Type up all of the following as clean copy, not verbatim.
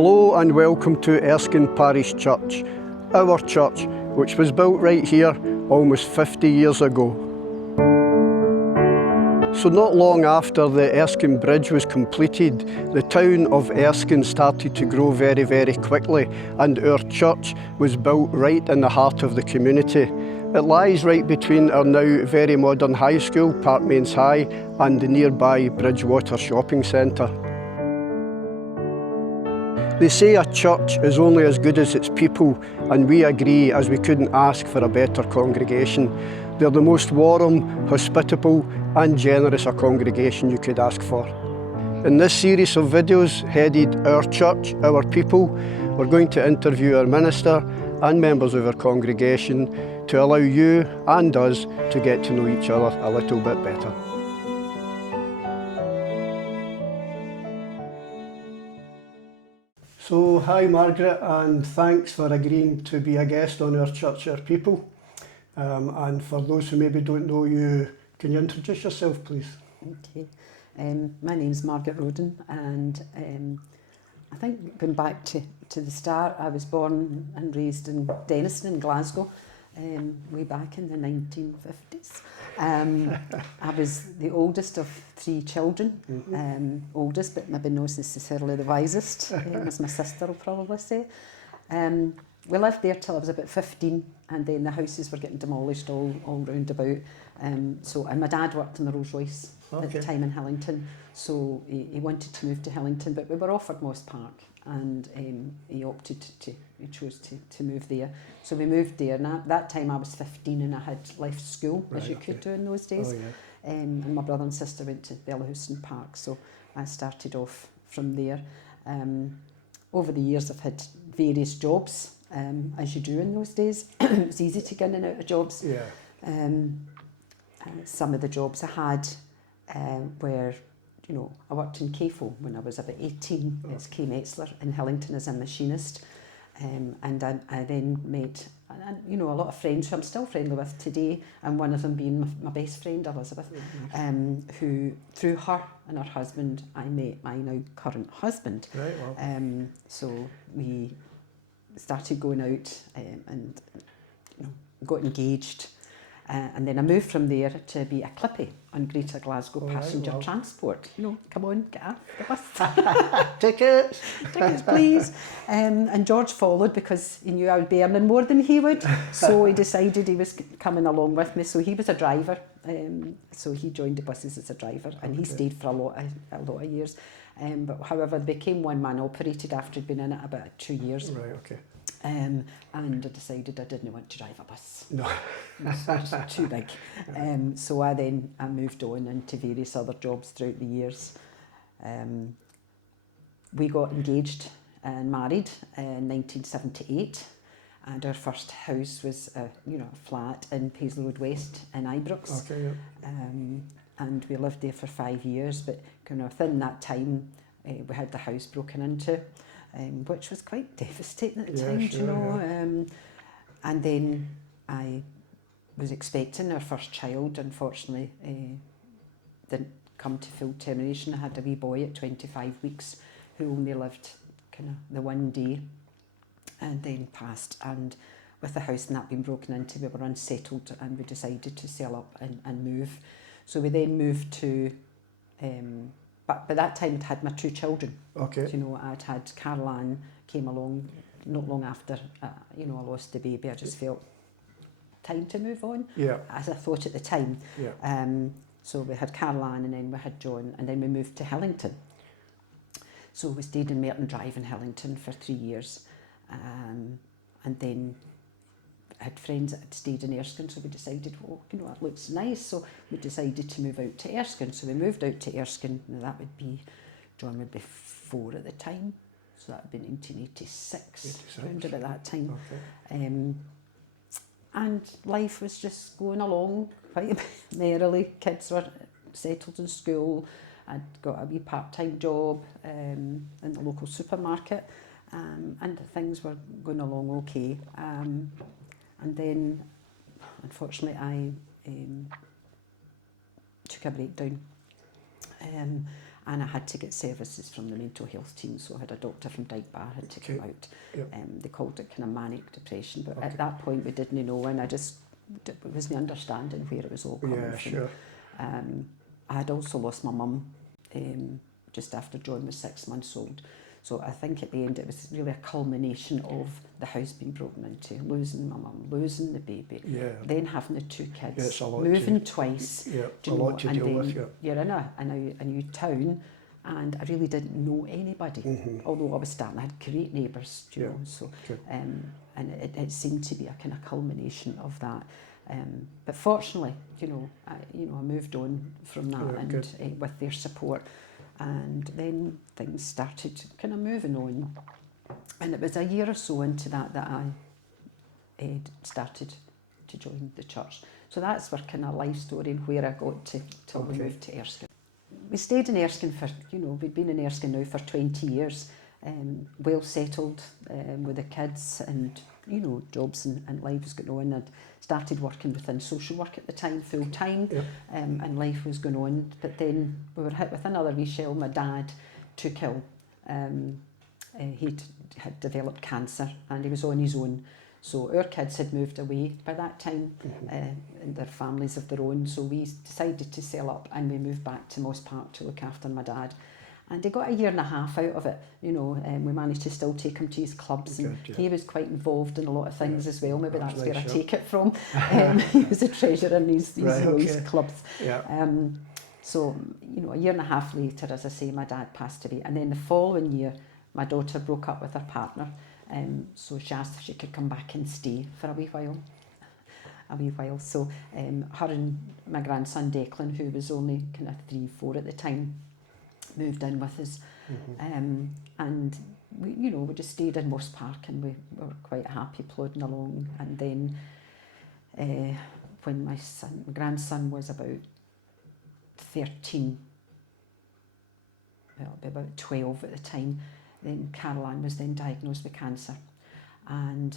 Hello and welcome to Erskine Parish Church, our church, which was built right here almost 50 years ago. So not long after the Erskine Bridge was completed, the town of Erskine started to grow very, very quickly, and our church was built right in the heart of the community. It lies right between our now very modern high school, Parkmains High, and the nearby Bridgewater Shopping Centre. They say a church is only as good as its people, and we agree, as we couldn't ask for a better congregation. They're the most warm, hospitable and generous a congregation you could ask for. In this series of videos headed Our Church, Our People, we're going to interview our minister and members of our congregation to allow you and us to get to know each other a little bit better. So, hi Margaret, and thanks for agreeing to be a guest on Our Church, Our People. And for those who maybe don't know you, can you introduce yourself, please? Okay. My name's Margaret Rhoddan, and I think going back to the start, I was born and raised in Denniston in Glasgow, way back in the 1950s. I was the oldest of three children, oldest but maybe not necessarily the wisest, as my sister will probably say. We lived there till I was about 15, and then the houses were getting demolished all round about. And my dad worked in the Rolls Royce at the time in Hillington, so he wanted to move to Hillington, but we were offered Moss Park, and he chose to move there. So we moved there, and at that time I was 15 and I had left school, as you could do in those days. And my brother and sister went to Bellahouston Park, so I started off from there. Over the years I've had various jobs, as you do in those days. It was easy to get in and out of jobs. Some of the jobs I had were, I worked in CAFO when I was about 18. It's K Metzler in Hillington as a machinist. And I then met, a lot of friends who I'm still friendly with today, and one of them being my best friend, Elizabeth, who, through her and her husband, I met my now current husband. Right, well. So we started going out and got engaged. And then I moved from there to be a clippy on Greater Glasgow Passenger Transport. Come on, get off the bus. Tickets! Tickets, please. And George followed because he knew I would be earning more than he would. So he decided he was coming along with me. So he was a driver. So he joined the buses as a driver, and he stayed for a lot of years. But however, it became one-man operated after he'd been in it about 2 years. Right, okay. And I decided I didn't want to drive a bus. No. It was too big. So I moved on into various other jobs throughout the years. We got engaged and married in 1978, and our first house was a flat in Paisley Road West in Ibrox. Okay, yeah. And we lived there for 5 years, but within that time we had the house broken into. Which was quite devastating at the time, sure, yeah. And then I was expecting our first child. Unfortunately, didn't come to full termination. I had a wee boy at 25 weeks who only lived the one day and then passed. And with the house and that being broken into, we were unsettled, and we decided to sell up and move. So we then moved to... But by that time I'd had my two children. Okay. I'd had Caroline came along not long after, I lost the baby. I just felt time to move on, as I thought at the time. So we had Caroline, and then we had John, and then we moved to Hillington. So we stayed in Merton Drive in Hillington for 3 years. And then I had friends that had stayed in Erskine, so we decided, it looks nice, so we decided to move out to Erskine. So we moved out to Erskine. Now that would be, John would be 4 at the time, so that would be 1986, around about that time. Okay. And life was just going along quite merrily. Kids were settled in school. I'd got a wee part-time job in the local supermarket, and things were going along okay. And then, unfortunately, I took a breakdown, and I had to get services from the mental health team, so I had a doctor from Dykebar had to come out. They called it kind of manic depression, but at that point we didn't know, and I just wasn't understanding where it was all coming from. Sure. I had also lost my mum just after John was 6 months old. So I think at the end it was really a culmination of the house being broken into, losing my mum, losing the baby, then having the 2 kids, moving twice, a lot to deal with. You're in a new town, and I really didn't know anybody. Although I was starting, I had great neighbours, you know. So and it seemed to be a kind of culmination of that. But fortunately, I moved on from that, and with their support. And then things started kind of moving on, and it was a year or so into that I started to join the church. So that's where kind of life story and where I got to till we moved to Erskine. We stayed in Erskine for, we'd been in Erskine now for 20 years, well settled with the kids, and jobs and life was going on. I'd started working within social work at the time, full time, and life was going on. But then we were hit with another wee shell. My dad took ill. He had developed cancer, and he was on his own. So our kids had moved away by that time, in their families of their own. So we decided to sell up, and we moved back to Moss Park to look after my dad. And he got a year and a half out of it, we managed to still take him to his clubs, and he was quite involved in a lot of things as well. Maybe that's where I take it from. He was a treasurer in these clubs. So, a year and a half later, as I say, my dad passed away. And then the following year, my daughter broke up with her partner, so she asked if she could come back and stay for a wee while. So her and my grandson Declan, who was only kind of 3, 4 at the time, moved in with us, and we just stayed in Moss Park, and we were quite happy plodding along. And then when my grandson was about 13, about 12 at the time, then Caroline was then diagnosed with cancer, and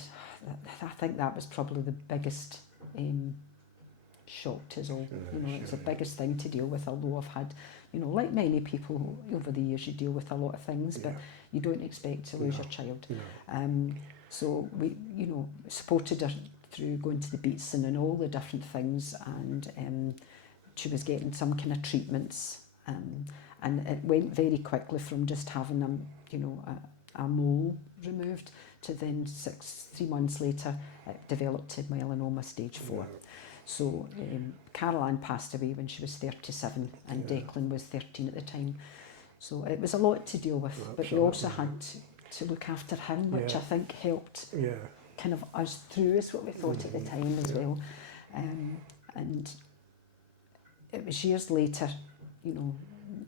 I think that was probably the biggest shock to us all. It's the biggest thing to deal with, although I've had, like many people over the years, you deal with a lot of things, but you don't expect to lose your child. So we, supported her through going to the Beatson and all the different things, and she was getting some kind of treatments, and it went very quickly from just having a mole removed to then 3 months later it developed to melanoma stage 4. So Caroline passed away when she was 37, and Declan was 13 at the time. So it was a lot to deal with, but we also had to look after him, which I think helped kind of us through, is what we thought at the time as well. And it was years later,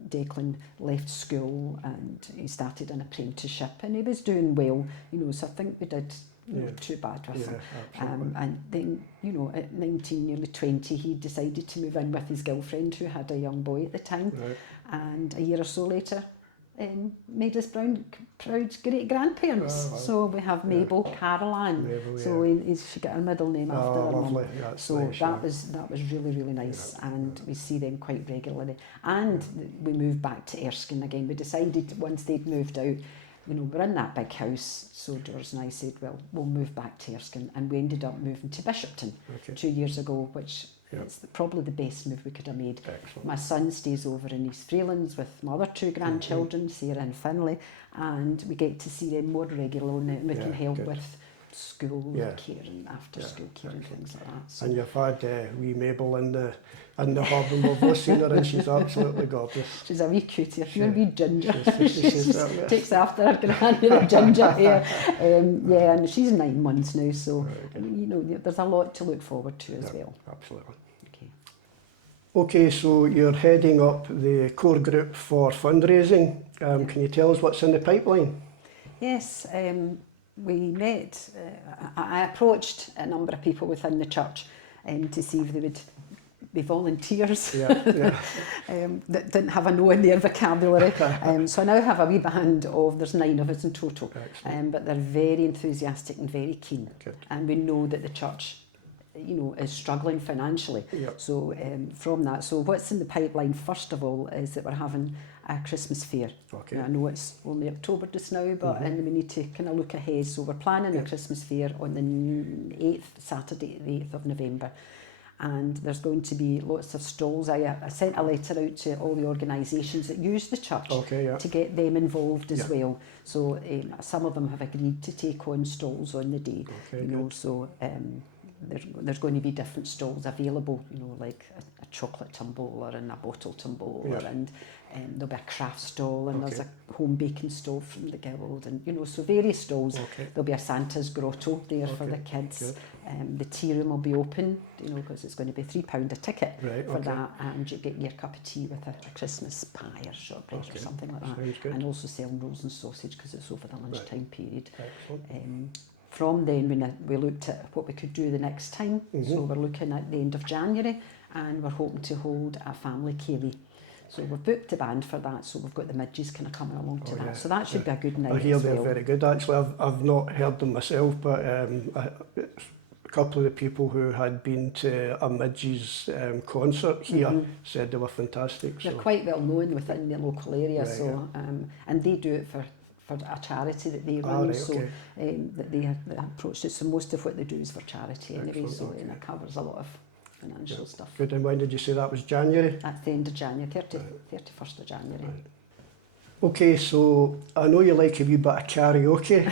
Declan left school and he started an apprenticeship, and he was doing well, so I think we did too bad with him. And then, at 19, nearly 20, he decided to move in with his girlfriend, who had a young boy at the time. And a year or so later, made us proud great-grandparents. So we have Mabel, Caroline. She got her middle name after her mum. So that was really, really nice, and we see them quite regularly. And we moved back to Erskine again. We decided once they'd moved out, we're in that big house, so George and I said, well, we'll move back to Erskine, and we ended up moving to Bishopton 2 years ago, which is probably the best move we could have made. Excellent. My son stays over in East Freelands with my other 2 grandchildren, Sarah and Finlay, and we get to see them more regularly, and we can help with school care and after school care and things like that. So. And you've had wee Mabel in the hub, and we've both seen her, and she's absolutely gorgeous. She's a wee cutie, a wee ginger. She takes after her granny, the ginger hair. And she's 9 months now, so there's a lot to look forward to as well. Absolutely. Okay, so you're heading up the core group for fundraising. Can you tell us what's in the pipeline? Yes. We met, I approached a number of people within the church to see if they would be volunteers that didn't have a no in their vocabulary. So I now have a wee band of, there's 9 of us in total, but they're very enthusiastic and very keen. And we know that the church you know, is struggling financially. Yep. So from that, so what's in the pipeline first of all is that we're having a Christmas fair. Okay. Now, I know it's only October just now, but and we need to kind of look ahead. So we're planning a Christmas fair on the 8th, Saturday, the 8th of November. And there's going to be lots of stalls. I sent a letter out to all the organisations that use the church to get them involved as well. So some of them have agreed to take on stalls on the day. Okay, you know, so there's going to be different stalls available. You know, like a chocolate tumble and a bottle tumble, and there'll be a craft stall, and there's a home baking stall from the guild, and you know, so various stalls. There'll be a Santa's grotto there for the kids. The tea room will be open, you know, because it's going to be £3 a ticket for that, and you get your cup of tea with a Christmas pie or shortbread or something like that, and also selling rolls and sausage because it's over the lunchtime period. From then we looked at what we could do the next time, so we're looking at the end of January, and we're hoping to hold a family ceilidh. So we've booked the band for that, so we've got the midges kind of coming along to that. So that should be a good night. I hear as they're well. very good actually. I've not heard them myself, but a couple of the people who had been to a midges concert here said they were fantastic. They're quite well known within the local area, and they do it for a charity that they run, that they approached it. So most of what they do is for charity anyway, and it covers a lot of financial stuff. Good, and when did you say that was January? That's the end of January, 31st of January. Okay, so I know you like a wee bit of karaoke,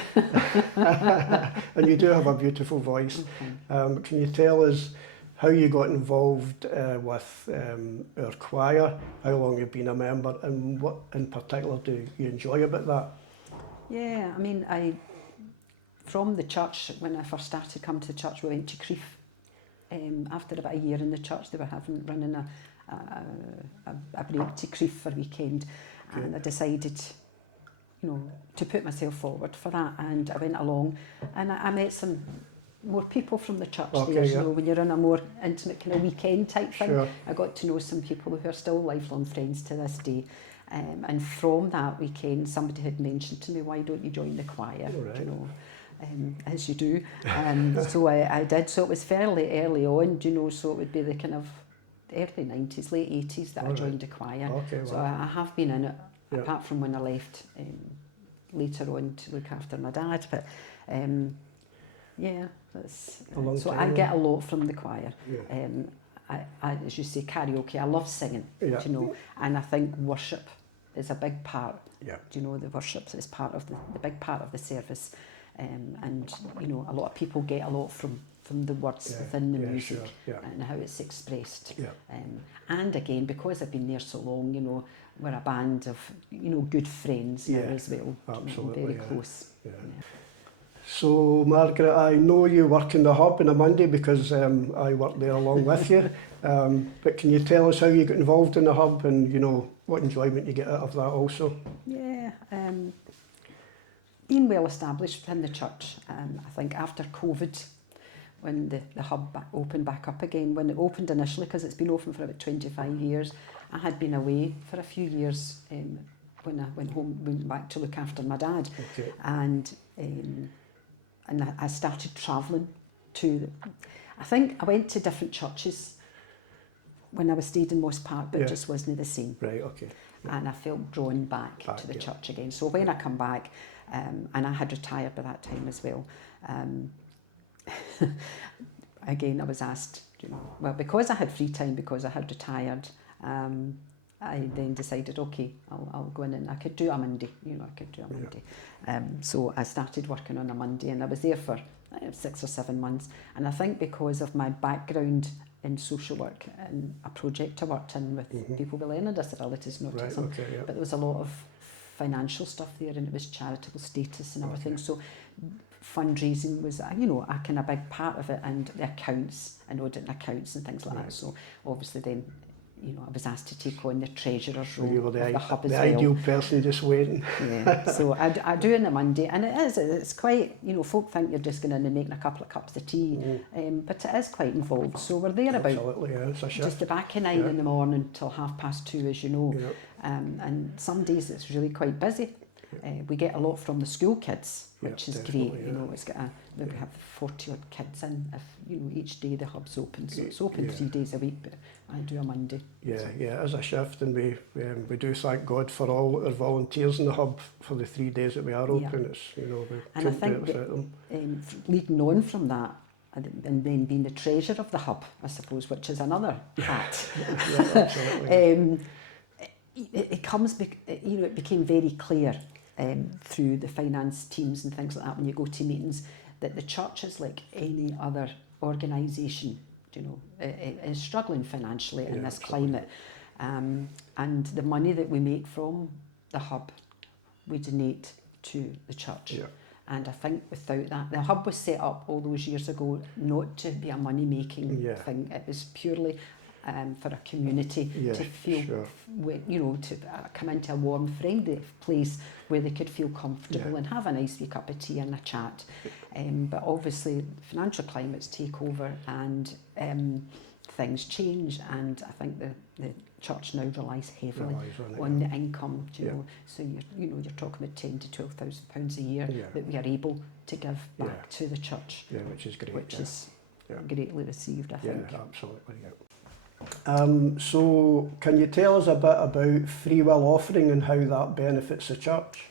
and you do have a beautiful voice. Can you tell us how you got involved with our choir, how long you've been a member, and what in particular do you enjoy about that? Yeah, I mean, from the church, when I first started coming to the church, we went to Crieff. After about a year in the church, they were running a break to Crieff for a weekend, and I decided, you know, to put myself forward for that, and I went along, and I met some more people from the church there. You know, when you're on a more intimate kind of weekend type thing, I got to know some people who are still lifelong friends to this day. And from that weekend, somebody had mentioned to me, why don't you join the choir? You know, as you do. So I did. So it was fairly early on, you know, so it would be the kind of early 90s, late 80s that I joined the choir. So I have been in it, apart from when I left later on to look after my dad. But that's, so I get a lot from the choir. I, as you say, karaoke, I love singing, you know, and I think worship is a big part. You know, the worship is part of the big part of the service, and you know, a lot of people get a lot from the words within the music and how it's expressed. And again, because I've been there so long, you know, we're a band of, you know, good friends now as well. Absolutely, very close. So, Margaret, I know you work in the hub on a Monday because I work there along with you. But can you tell us how you got involved in the hub and, you know, what enjoyment you get out of that also? Yeah, being well established within the church, I think after COVID, when the hub opened back up again, when it opened initially, because it's been open for about 25 years, I had been away for a few years when I went back to look after my dad. And I started travelling I think I went to different churches when I was stayed in Moss Park, but it just wasn't the same. And I felt drawn back to the church again. So when I come back, and I had retired by that time as well, again I was asked, you know, well, because I had free time, because I had retired, I then decided, okay, I'll go in and I could do a Monday, you know, so I started working on a Monday, and I was there for 6 or 7 months. And I think because of my background in social work and a project I worked in with people with learning disabilities and autism, but there was a lot of financial stuff there, and it was charitable status and everything. So fundraising was, you know, a kind of big part of it, and the accounts and auditing accounts and things like that. So obviously then, you know, I was asked to take on the treasurer's role. You were the hub as the well. ideal person just waiting. So I do on the Monday, and it's quite, you know, folk think you're just going in and making a couple of cups of tea, but it is quite involved. So we're there about just back at 9 in the morning till 2:30, as you know, and some days it's really quite busy. We get a lot from the school kids, which is great. Yeah. You know, it's got we have 40 odd kids in. If you know, each day the hub's open, so it's open 3 days a week, but I do a Monday. Yeah, as a shift, and we do thank God for all our volunteers in the hub for the 3 days that we are open. It's, you know, we And I couldn't do it think without them. Leading on from that, and then being the treasurer of the hub, I suppose, which is another hat. Yeah, absolutely. It comes, you know, it became very clear through the finance teams and things like that when you go to meetings that the church is like any other organisation, you know, is struggling financially in this climate. And the money that we make from the hub, we donate to the church. Yeah. And I think without that, the hub was set up all those years ago not to be a money-making thing. It was purely for a community to feel, you know, to come into a warm, friendly place where they could feel comfortable and have a nice wee cup of tea and a chat. But obviously, financial climates take over and things change, and I think the church now relies heavily on the income. You know, so you're talking about £10,000 to £12,000 a year that we are able to give back to the church. Yeah, which is great. Which is greatly received, I think. Yeah, absolutely. Yeah. So, can you tell us a bit about free will offering and how that benefits the church?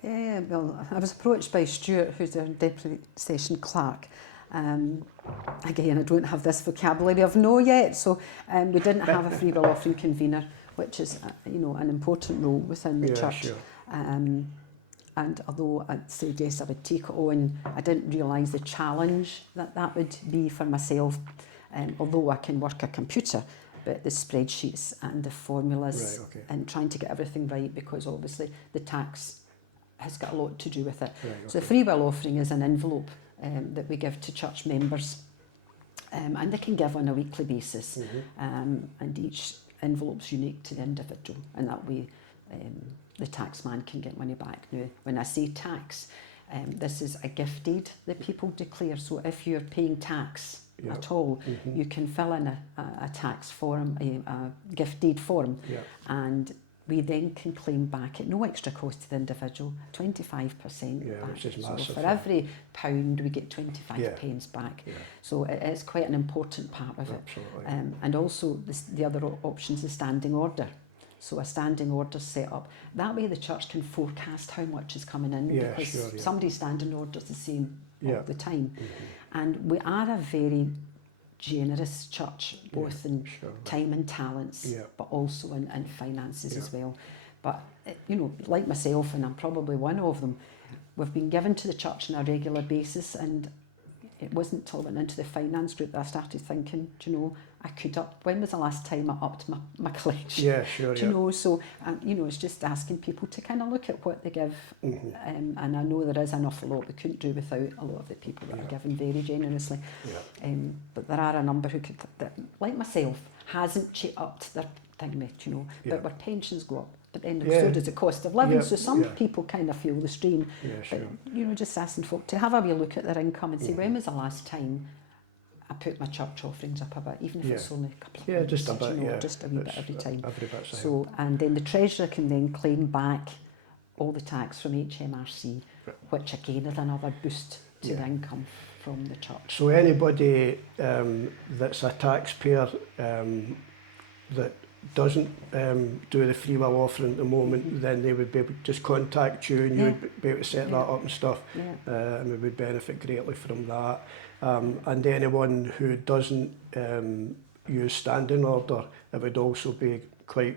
Yeah, well, I was approached by Stuart, who's our deputy session clerk. Again, I don't have this vocabulary of no yet, so we didn't have a free will offering convener, which is you know, an important role within the church. Sure. And although I said yes, I would take it on, I didn't realise the challenge that would be for myself. Although I can work a computer, but the spreadsheets and the formulas and trying to get everything right, because obviously the tax has got a lot to do with it. So the free will offering is an envelope that we give to church members, and they can give on a weekly basis, and each envelope's unique to the individual, and that way the tax man can get money back. Now, when I say tax, this is a gift deed that people declare, so if you're paying tax at all, you can fill in a tax form, a gift deed form, and we then can claim back at no extra cost to the individual 25% back. Which is so massive. for every £1 we get 25 pence back. So it is quite an important part of it. And also the other options is standing order. So a standing order set up. That way the church can forecast how much is coming in, because somebody's standing order is the same all the time. And we are a very generous church, both in time and talents, but also in finances as well. But, you know, like myself, and I'm probably one of them, we've been given to the church on a regular basis, and it wasn't until I went into the finance group that I started thinking, do you know, I could up, when was the last time I upped my collection? Do you know, so, you know, it's just asking people to kind of look at what they give, and I know there is an awful lot we couldn't do without a lot of the people that are giving very generously. But there are a number who could, that, like myself, hasn't upped their thing, you know, but where pensions go up. But then so does the cost of living, so some people kind of feel the strain. But, you know, just asking folk to have a wee look at their income and say, when was the last time I put my church offerings up a bit, even if it's only a couple of minutes, just a bit, you know, just a wee bit every time. Every bit's so, and then the treasurer can then claim back all the tax from HMRC, which again is another boost to the income from the church. So anybody that's a taxpayer that doesn't do the free will offering at the moment, then they would be able to just contact you, and you would be able to set that up and stuff, and we would benefit greatly from that. And anyone who doesn't use standing order, it would also be quite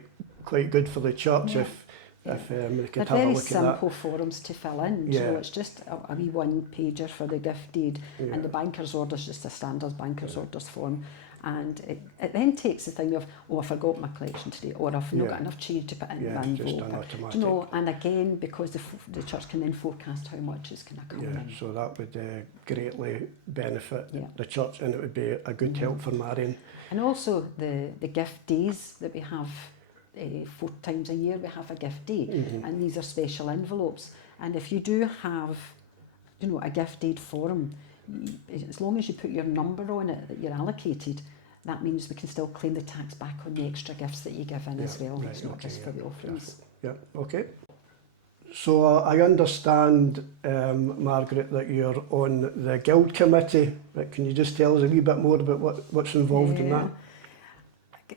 good for the church if they could have a look at that. They're very simple forms to fill in. You know, it's just a wee one-pager for the gift deed, and the banker's order is just a standard banker's orders form. And it then takes the thing of, oh, I forgot my collection today, or I've not got enough change to put in the envelope. You know, and again, because the church can then forecast how much is going to come in. So that would greatly benefit the church, and it would be a good help for Marion. And also the gift days that we have, 4 times a year we have a gift day, and these are special envelopes. And if you do have, you know, a gift aid form, as long as you put your number on it that you're allocated, that means we can still claim the tax back on the extra gifts that you give in as well. It's not just for the offerings. Okay. So I understand, Margaret, that you're on the Guild Committee. But can you just tell us a wee bit more about what's involved in that?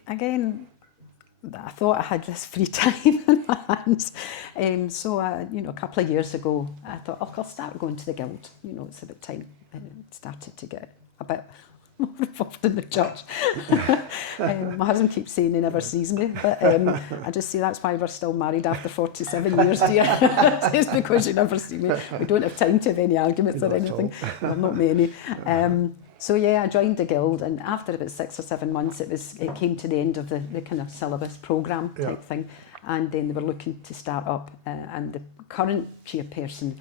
Again, I thought I had this free time in my hands. So, a couple of years ago, I thought, I'll start going to the Guild. It's about time. And it started to get a bit more involved in the church. My husband keeps saying he never sees me, but I just say that's why we're still married after 47 years, dear. It's because you never see me. We don't have time to have any arguments or anything. Well, not many. So I joined the Guild, and after about 6 or 7 months, it came to the end of the kind of syllabus programme type thing, and then they were looking to start up, and the current chairperson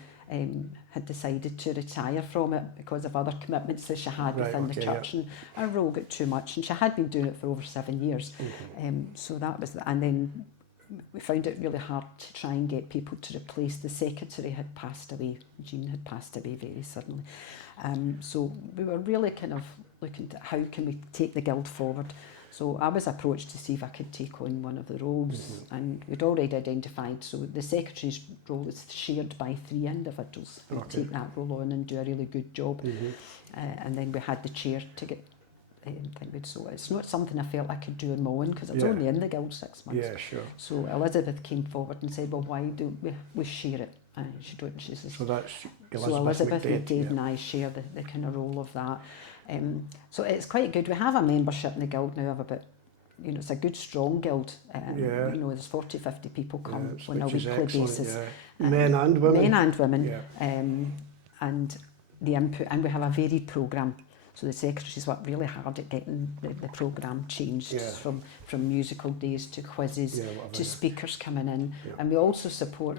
had decided to retire from it because of other commitments that she had within the church, and her role got too much, and she had been doing it for over 7 years. So that was, and then we found it really hard to try and get people to replace the secretary. Had passed away. Jean had passed away very suddenly. So we were really kind of looking at how can we take the Guild forward. So I was approached to see if I could take on one of the roles, and we'd already identified, so the secretary's role is shared by 3 individuals who take that role on and do a really good job. And then we had the chair to get so it's not something I felt I could do on my own, because I was only in the Guild 6 months. Yeah, sure. So Elizabeth came forward and said, well, why don't we share it? And she says, so that's Elizabeth McDade and I share the kind of role of that. So it's quite good. We have a membership in the Guild now of about, it's a good strong Guild. There's 40, 50 people come on a weekly basis. Men and women. Men and women. And the input, and we have a varied programme. So the secretaries work really hard at getting the programme changed from musical days to quizzes to speakers coming in. And we also support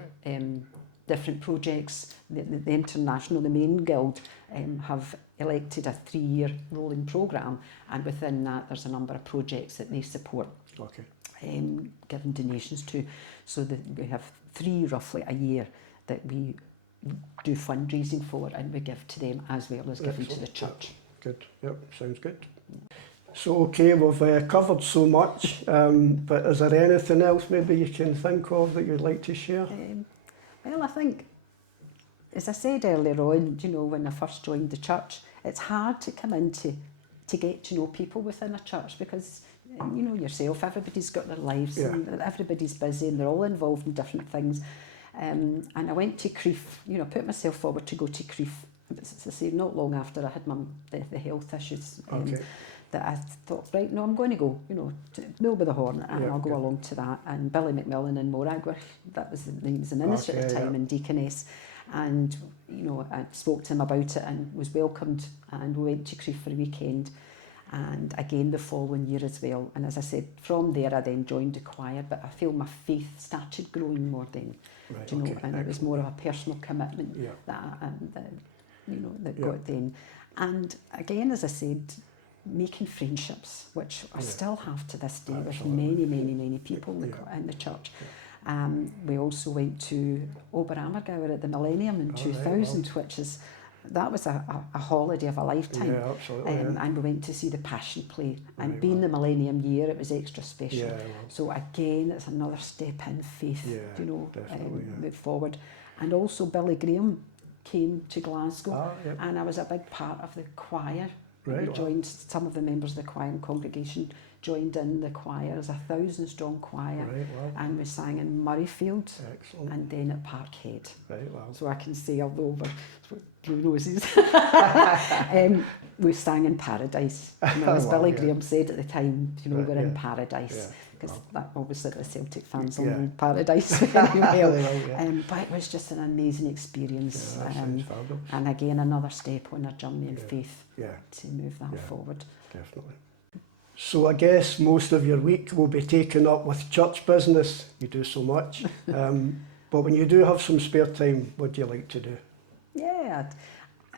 different projects. The international, the main Guild have elected a 3-year rolling programme, and within that there's a number of projects that they support, giving donations to. So that we have 3 roughly a year that we do fundraising for, and we give to them as well as giving to the church. Good, sounds good. So we've covered so much, but is there anything else maybe you can think of that you'd like to share? Well, I think, as I said earlier on, when I first joined the church, it's hard to come in to get to know people within a church, because yourself, everybody's got their lives and everybody's busy and they're all involved in different things. And I went to Crieff, put myself forward to go to Crieff. As I say, not long after I had the health issues, that I thought, right, no, I'm going to go, to Mill by the Horn, and I'll go along to that. And Billy McMillan and Morag, that was he was an minister at the time, and Deaconess. And, I spoke to him about it and was welcomed, and we went to Crieff for a weekend. And again the following year as well. And as I said, from there I then joined the choir, but I feel my faith started growing more then, and it was more of a personal commitment that got then. And again, as I said, making friendships, which I still have to this day with many people in the church. We also went to Oberammergauer at the Millennium in 2000, which was a holiday of a lifetime. Yeah, absolutely. And we went to see the Passion Play, and being the Millennium year, it was extra special. So again, it's another step in faith, move forward. And also Billy Graham came to Glasgow, and I was a big part of the choir. We joined, some of the members of the choir and congregation joined in the choir as 1,000-strong choir, and we sang in Murrayfield and then at Parkhead. So I can say, although we're blue noses, we sang in Paradise. As Billy Graham said at the time, we're in Paradise, because that obviously the Celtic fans all know Paradise very well. But it was just an amazing experience, and again another step on our journey in faith to move that forward. Definitely. So I guess most of your week will be taken up with church business. You do so much. But when you do have some spare time, what do you like to do? Yeah,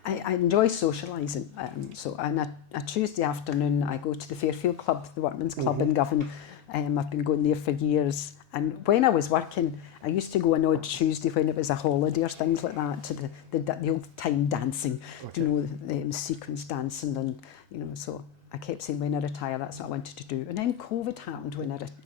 I enjoy socialising. So on a Tuesday afternoon, I go to the Fairfield Club, the Workmen's Club in Govan. I've been going there for years. And when I was working, I used to go an odd Tuesday when it was a holiday or things like that, to the old time dancing, the sequence dancing, and so I kept saying when I retire, that's what I wanted to do. And then COVID happened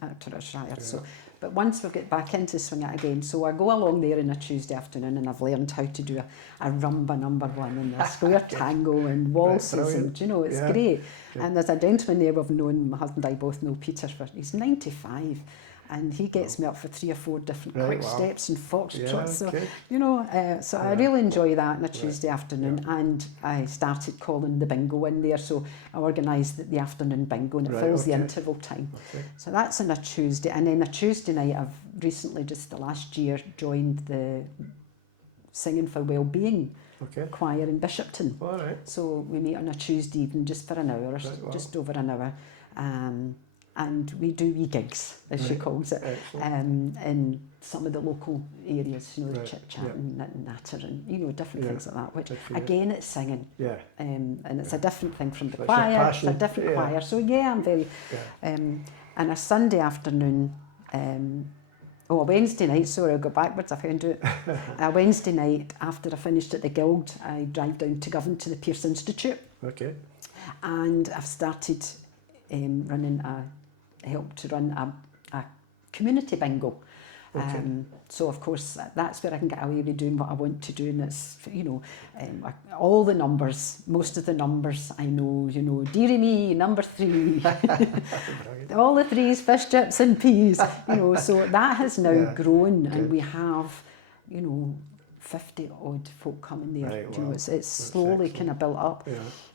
after I retired. So, But once we get back into swing it again, so I go along there on a Tuesday afternoon and I've learned how to do a rumba number one and a square tango and waltzes, and you know, it's great. And there's a gentleman there we've known, my husband and I both know Peter, he's 95. And he gets me up for 3 or 4 different quick steps and foxtrots. So, you know, so I really enjoy that on a Tuesday afternoon. And I started calling the bingo in there. So I organised the afternoon bingo, and it fills the interval time. So that's on a Tuesday. And then a Tuesday night, I've recently, just the last year, joined the Singing for Wellbeing choir in Bishopton. So we meet on a Tuesday evening just for an hour, just over an hour. And we do wee gigs, as she calls it, in some of the local areas, you know, chit-chat and knit and natter and, you know, different things like that, which, again, it's singing. And it's a different thing from the choir, it's a different choir. So, I'm very... and a Sunday afternoon, a Wednesday night, sorry, I'll go backwards, I found it. A Wednesday night, after I finished at the Guild, I drive down to Govan to the Pearce Institute. And I've started helped to run a community bingo. So of course that's where I can get away with doing what I want to do, and it's, you know, all the numbers, most of the numbers I know, you know, dearie me, number 3, all the 3s, fish, chips and peas, you know, so that has now grown, and we have, you know, 50 odd folk coming there. You know, it's slowly kind of built up.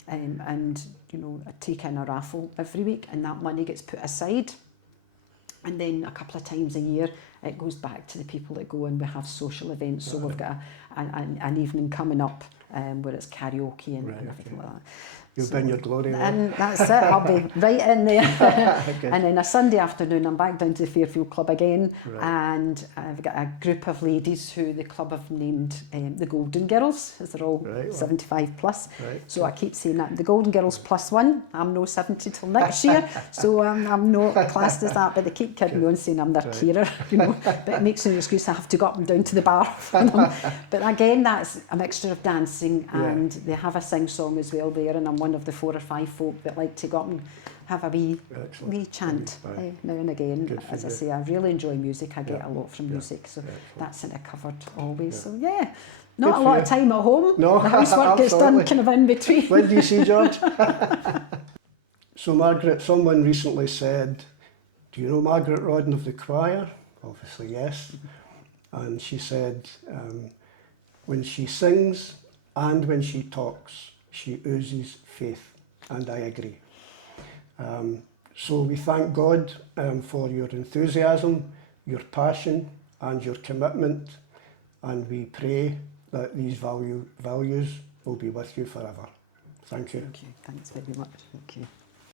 And you know, I take in a raffle every week, and that money gets put aside, and then a couple of times a year it goes back to the people that go, and we have social events. So we've got an evening coming up where it's karaoke and everything like that. You'll bring your glory there. And that's it, I'll be right in there. And then a Sunday afternoon, I'm back down to the Fairfield Club again, and I've got a group of ladies who the club have named the Golden Girls, as they're all 75 plus. So I keep saying that, the Golden Girls +1, I'm no 70 till next year, so I'm not classed as that, but they keep kidding me on saying I'm their carer, you know, but it makes an excuse, I have to go up and down to the bar for them. But again, that's a mixture of dancing, and they have a sing-song as well there, and I'm one of the 4 or 5 folk that like to go up and have a wee chant now and again. As I say, I really enjoy music. I get a lot from music, so that's in it covered always. So not a lot of time at home. No, the housework gets done kind of in between. When do you see George? So Margaret, someone recently said, do you know Margaret Rhoddan of the choir? Obviously yes. And she said, when she sings and when she talks, she oozes faith, and I agree. So we thank God for your enthusiasm, your passion and your commitment, and we pray that these values will be with you forever. Thank you. Thank you. Thanks very much. Thank you.